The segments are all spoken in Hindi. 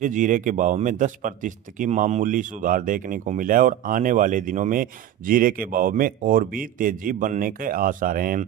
से जीरे के भाव में 10% की मामूली सुधार देखने को मिला है और आने वाले दिनों में जीरे के भाव में और भी तेजी बनने के आसार हैं।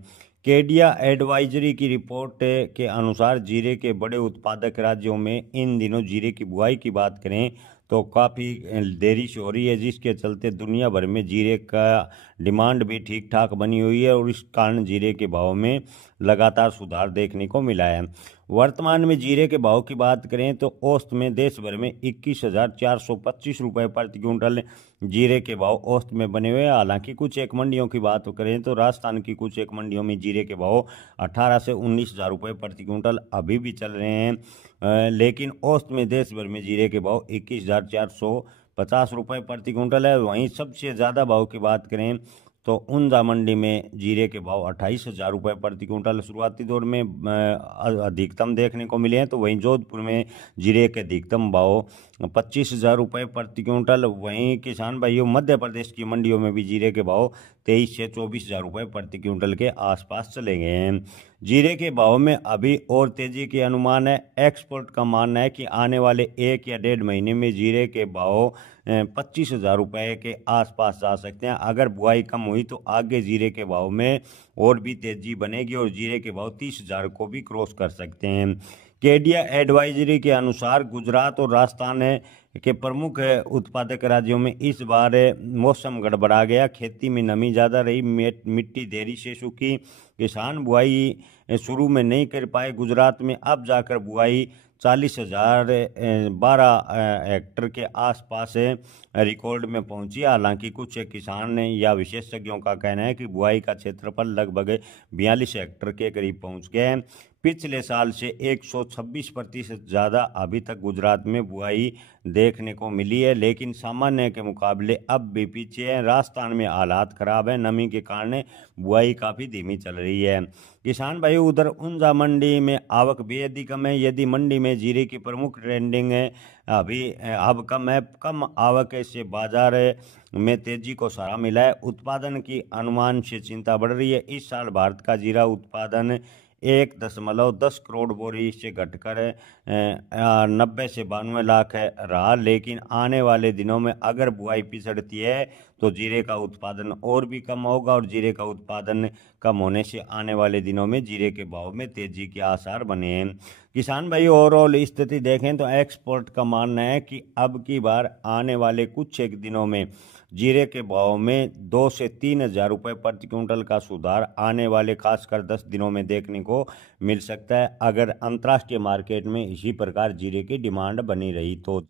केडिया एडवाइजरी की रिपोर्ट के अनुसार जीरे के बड़े उत्पादक राज्यों में इन दिनों जीरे की बुआई की बात करें तो काफ़ी देरी से हो रही है, जिसके चलते दुनिया भर में जीरे का डिमांड भी ठीक ठाक बनी हुई है और इस कारण जीरे के भाव में लगातार सुधार देखने को मिला है। वर्तमान में जीरे के भाव की बात करें तो औसत में देश भर में 21,425 रुपये प्रति क्विंटल जीरे के भाव औसत में बने हुए हैं। हालांकि कुछ एक मंडियों की बात करें तो राजस्थान की कुछ एक मंडियों में जीरे के भाव 18 से 19,000 रुपये प्रति क्विंटल अभी भी चल रहे हैं, लेकिन औसत में देश भर में जीरे के भाव 21,450 रुपये प्रति क्विंटल है। वहीं सबसे ज़्यादा भाव की बात करें तो ऊंजा मंडी में जीरे के भाव 28,000 रुपये प्रति क्विंटल शुरुआती दौर में अधिकतम देखने को मिले हैं। तो वहीं जोधपुर में जीरे के अधिकतम भाव 25,000 रुपये प्रति क्विंटल। वहीं किसान भाइयों मध्य प्रदेश की मंडियों में भी जीरे के भाव 23 से 24,000 रुपये प्रति क्विंटल के आसपास चले गए हैं। जीरे के भाव में अभी और तेजी के अनुमान है। एक्सपर्ट का मानना है कि आने वाले 1 या 1.5 महीने में जीरे के भाव 25,000 रुपये के आसपास जा सकते हैं। अगर बुआई कम हुई तो आगे जीरे के भाव में और भी तेजी बनेगी और जीरे के भाव 30,000 को भी क्रॉस कर सकते हैं। केडिया एडवाइजरी के अनुसार गुजरात और राजस्थान के प्रमुख उत्पादक राज्यों में इस बार मौसम गड़बड़ा गया। खेती में नमी ज़्यादा रही, मिट्टी देरी से सूखी, किसान बुआई शुरू में नहीं कर पाए। गुजरात में अब जाकर बुआई 40,012 हेक्टेयर के आसपास रिकॉर्ड में पहुंची। हालांकि कुछ किसान या विशेषज्ञों का कहना है कि बुआई का क्षेत्रफल लगभग 42 हेक्टेयर के करीब पहुंच गए हैं। पिछले साल से 126% ज़्यादा अभी तक गुजरात में बुआई देखने को मिली है, लेकिन सामान्य के मुकाबले अब भी पीछे है। राजस्थान में हालात खराब है, नमी के कारण बुआई काफ़ी धीमी चल रही है। किसान भाई उधर ऊंजा मंडी में आवक बेहद ही कम है। यदि मंडी में जीरे की प्रमुख ट्रेंडिंग है अभी अब कम है, कम आवक से बाजार में तेजी को सहारा मिला है। उत्पादन की अनुमान से चिंता बढ़ रही है। इस साल भारत का जीरा उत्पादन 1.10 करोड़ बोरी से घटकर 90 से 92 लाख रहा, लेकिन आने वाले दिनों में अगर बुआई पिछड़ती है तो जीरे का उत्पादन और भी कम होगा और जीरे का उत्पादन कम होने से आने वाले दिनों में जीरे के भाव में तेजी के आसार बने हैं। किसान भाई ओवरऑल स्थिति देखें तो एक्सपर्ट का मानना है कि अब की बार आने वाले कुछ एक दिनों में जीरे के भाव में 2 से 3,000 रुपये प्रति क्विंटल का सुधार आने वाले खासकर 10 दिनों में देखने को मिल सकता है, अगर अंतर्राष्ट्रीय मार्केट में इसी प्रकार जीरे की डिमांड बनी रही तो।